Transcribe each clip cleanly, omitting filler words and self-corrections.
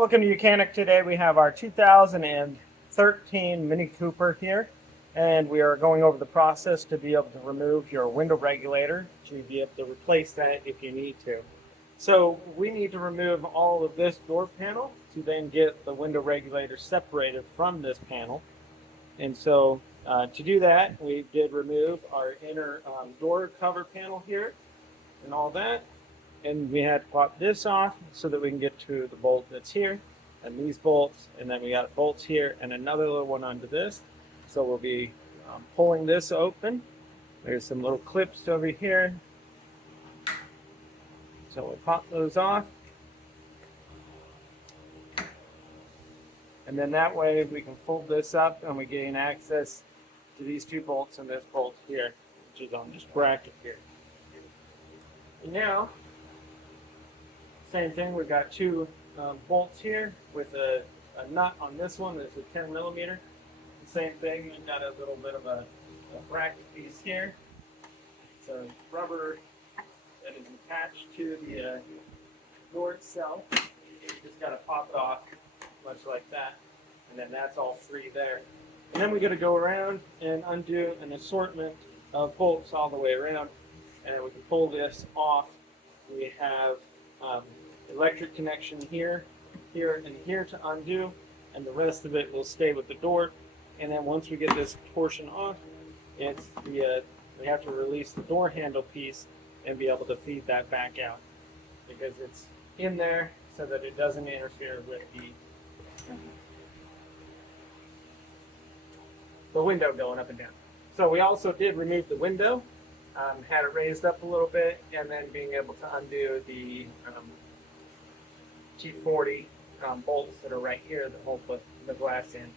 Welcome to Mechanic. Today we have our 2013 Mini Cooper here, and we are going over the process to be able to remove your window regulator to be able to replace that if you need to. So we need to remove all of this door panel to then get the window regulator separated from this panel. And so to do that, we did remove our inner door cover panel here and all that. And we had to pop this off so that we can get to the bolt that's here and these bolts, and then we got bolts here and another little one onto this. So we'll be pulling this open. There's some little clips over here, so we'll pop those off, and then that way we can fold this up and we gain access to these two bolts and this bolt here, which is on this bracket here. And now same thing, we've got two bolts here with a nut on this one that's a 10 millimeter. Same thing, you've got a little bit of a bracket piece here. It's a rubber that is attached to the door itself. You just got to pop it off, much like that. And then that's all free there. And then we got to go around and undo an assortment of bolts all the way around. And then we can pull this off. We have electric connection here, here, and here to undo, and the rest of it will stay with the door. And then once we get this portion off, it's we have to release the door handle piece and be able to feed that back out because it's in there so that it doesn't interfere with the window going up and down. So we also did remove the window. Had it raised up a little bit, and then being able to undo the T40 bolts that are right here that hold the glass in.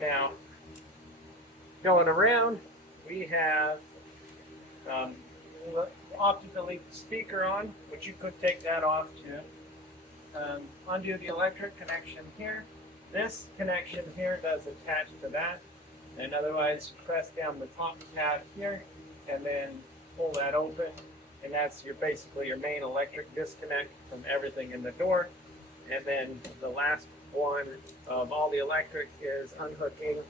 Now, going around, we have opted to leave the speaker on, which you could take that off to undo the electric connection here. This connection here does attach to that. And otherwise, press down the top tab here, and then pull that open, and that's basically your main electric disconnect from everything in the door. And then the last one of all the electric is unhooking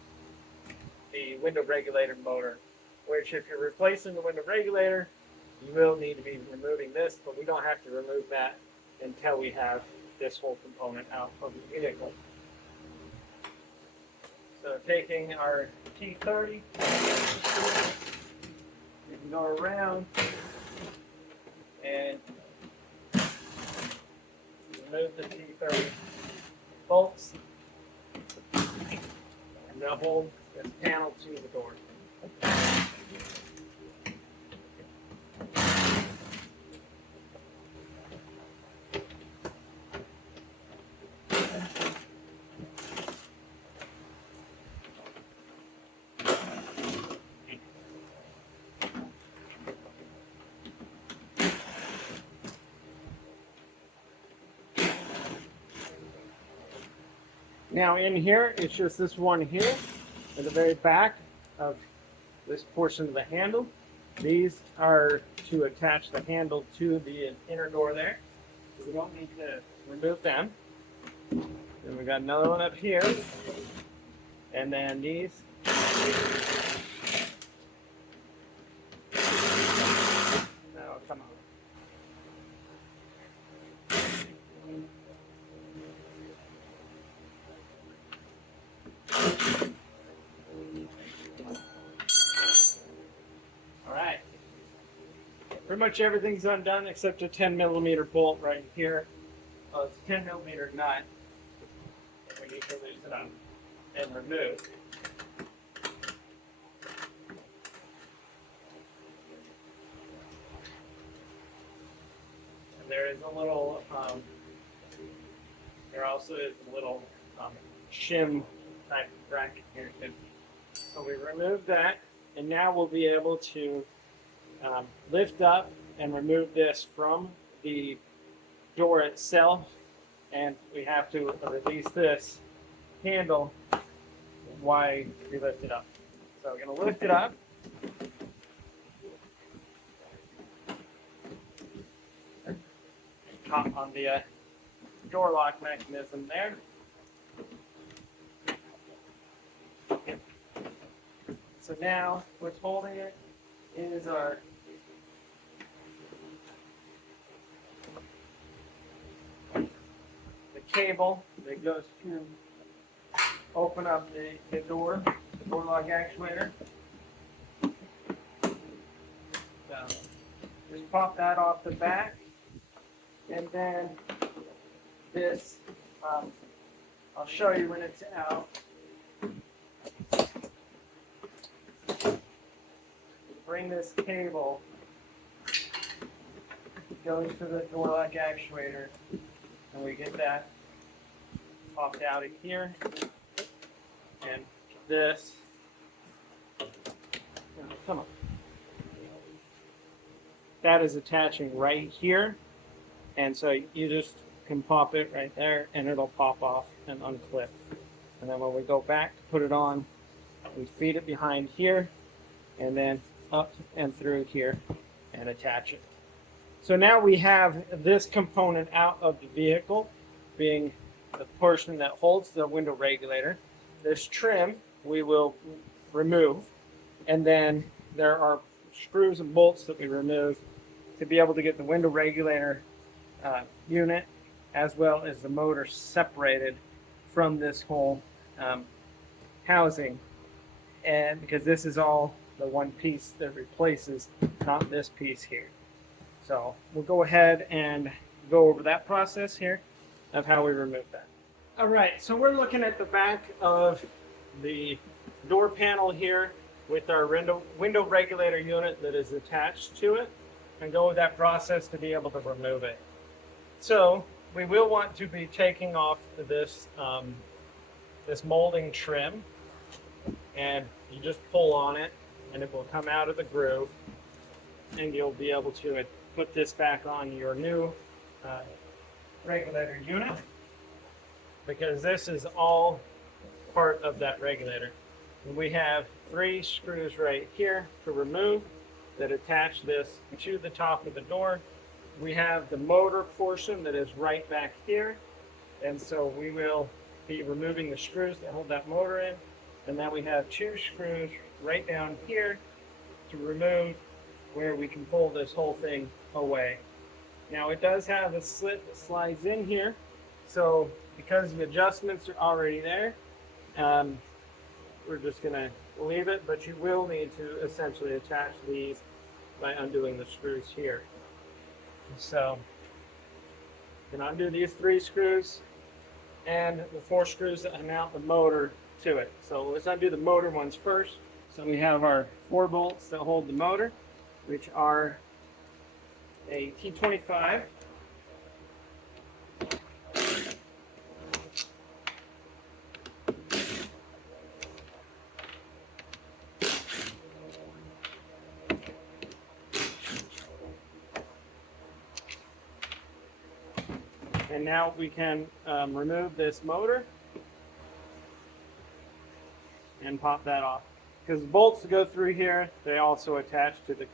the window regulator motor, which if you're replacing the window regulator, you will need to be removing this, but we don't have to remove that until we have this whole component out of the vehicle. So taking our T30, we can go around and remove the T30 bolts, and they'll hold this panel to the door. Now in here, it's just this one here at the very back of this portion of the handle. These are to attach the handle to the inner door there. So we don't need to remove them. Then we got another one up here. And then these. Now come on. Pretty much everything's undone except a 10 millimeter bolt right here. It's a 10 millimeter nut that we need to loosen up and remove. And there is a little, there also is a little shim type of bracket here too. So we remove that, and now we'll be able to lift up and remove this from the door itself, and we have to release this handle while we lift it up. So we're going to lift it up. on the door lock mechanism there. So now what's holding it is the cable that goes to open up the door lock actuator. So just pop that off the back, and then this, I'll show you when it's out. Bring this cable, goes to the door lock actuator, and we get that popped out of here. And this, come on, that is attaching right here, and so you just can pop it right there, and it'll pop off and unclip. And then when we go back to put it on, we feed it behind here, and then up and through here and attach it. So now we have this component out of the vehicle, being the portion that holds the window regulator. This trim we will remove, and then there are screws and bolts that we remove to be able to get the window regulator unit as well as the motor separated from this whole housing, and because this is all the one piece that replaces, not this piece here. So we'll go ahead and go over that process here of how we remove that. All right, so we're looking at the back of the door panel here with our window regulator unit that is attached to it, and go with that process to be able to remove it. So we will want to be taking off this, this molding trim, and you just pull on it and it will come out of the groove, and you'll be able to put this back on your new regulator unit, because this is all part of that regulator. And we have 3 screws right here to remove that attach this to the top of the door. We have the motor portion that is right back here, and so we will be removing the screws that hold that motor in. And then we have 2 screws right down here to remove, where we can pull this whole thing away. Now it does have a slit that slides in here, so because the adjustments are already there, we're just going to leave it, but you will need to essentially attach these by undoing the screws here. So you can undo these 3 screws and the 4 screws that mount the motor to it. So let's undo the motor ones first. So we have our 4 bolts that hold the motor, which are a T25, and now we can remove this motor and pop that off. Because the bolts that go through here, they also attach to the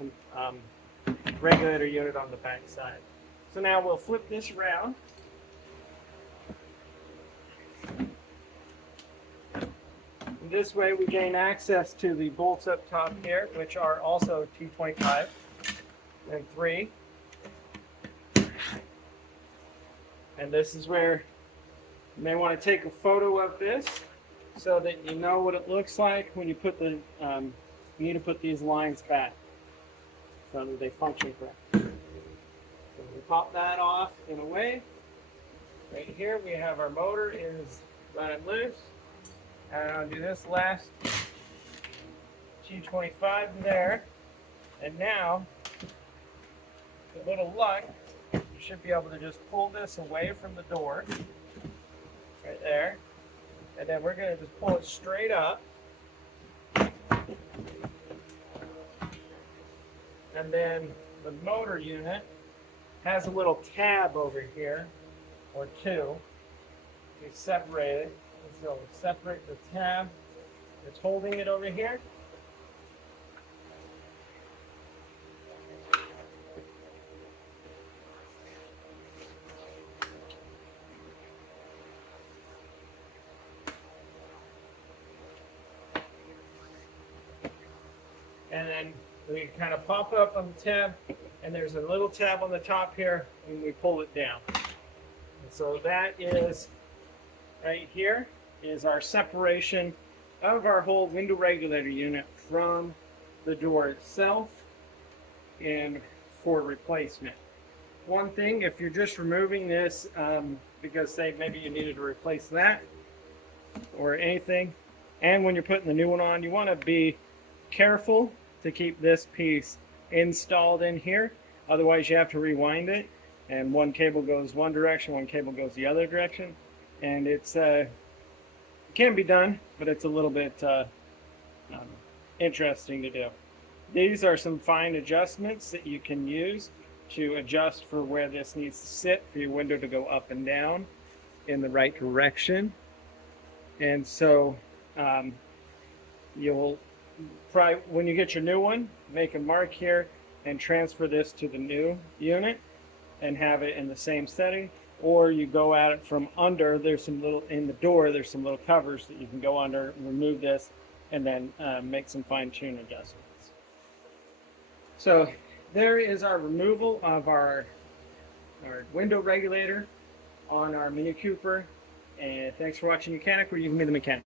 regulator unit on the back side. So now we'll flip this around. And this way we gain access to the bolts up top here, which are also T25 and 3. And this is where you may want to take a photo of this so that you know what it looks like when you put the, you need to put these lines back so that they function correctly. So we pop that off in a way. Right here we have our motor is running loose. And I'll do this last G25 there. And now, with a little luck, you should be able to just pull this away from the door. Right there. And then we're going to just pull it straight up. And then the motor unit has a little tab over here, or 2, to separate it. And so we'll separate the tab that's holding it over here. and then we kind of pop it up on the tab, and there's a little tab on the top here, and we pull it down. And so that is right here is our separation of our whole window regulator unit from the door itself and for replacement. One thing, if you're just removing this because say maybe you needed to replace that or anything, and when you're putting the new one on, you want to be careful to keep this piece installed in here. Otherwise you have to rewind it, and one cable goes one direction, one cable goes the other direction, and it's it can be done, but it's a little bit interesting to do. These are some fine adjustments that you can use to adjust for where this needs to sit for your window to go up and down in the right direction. And so you'll probably, when you get your new one, make a mark here and transfer this to the new unit and have it in the same setting. Or you go at it from under, there's some little, in the door, there's some little covers that you can go under, remove this, and then make some fine-tune adjustments. So there is our removal of our window regulator on our Mini Cooper. And thanks for watching Mechanic, where you can be the mechanic.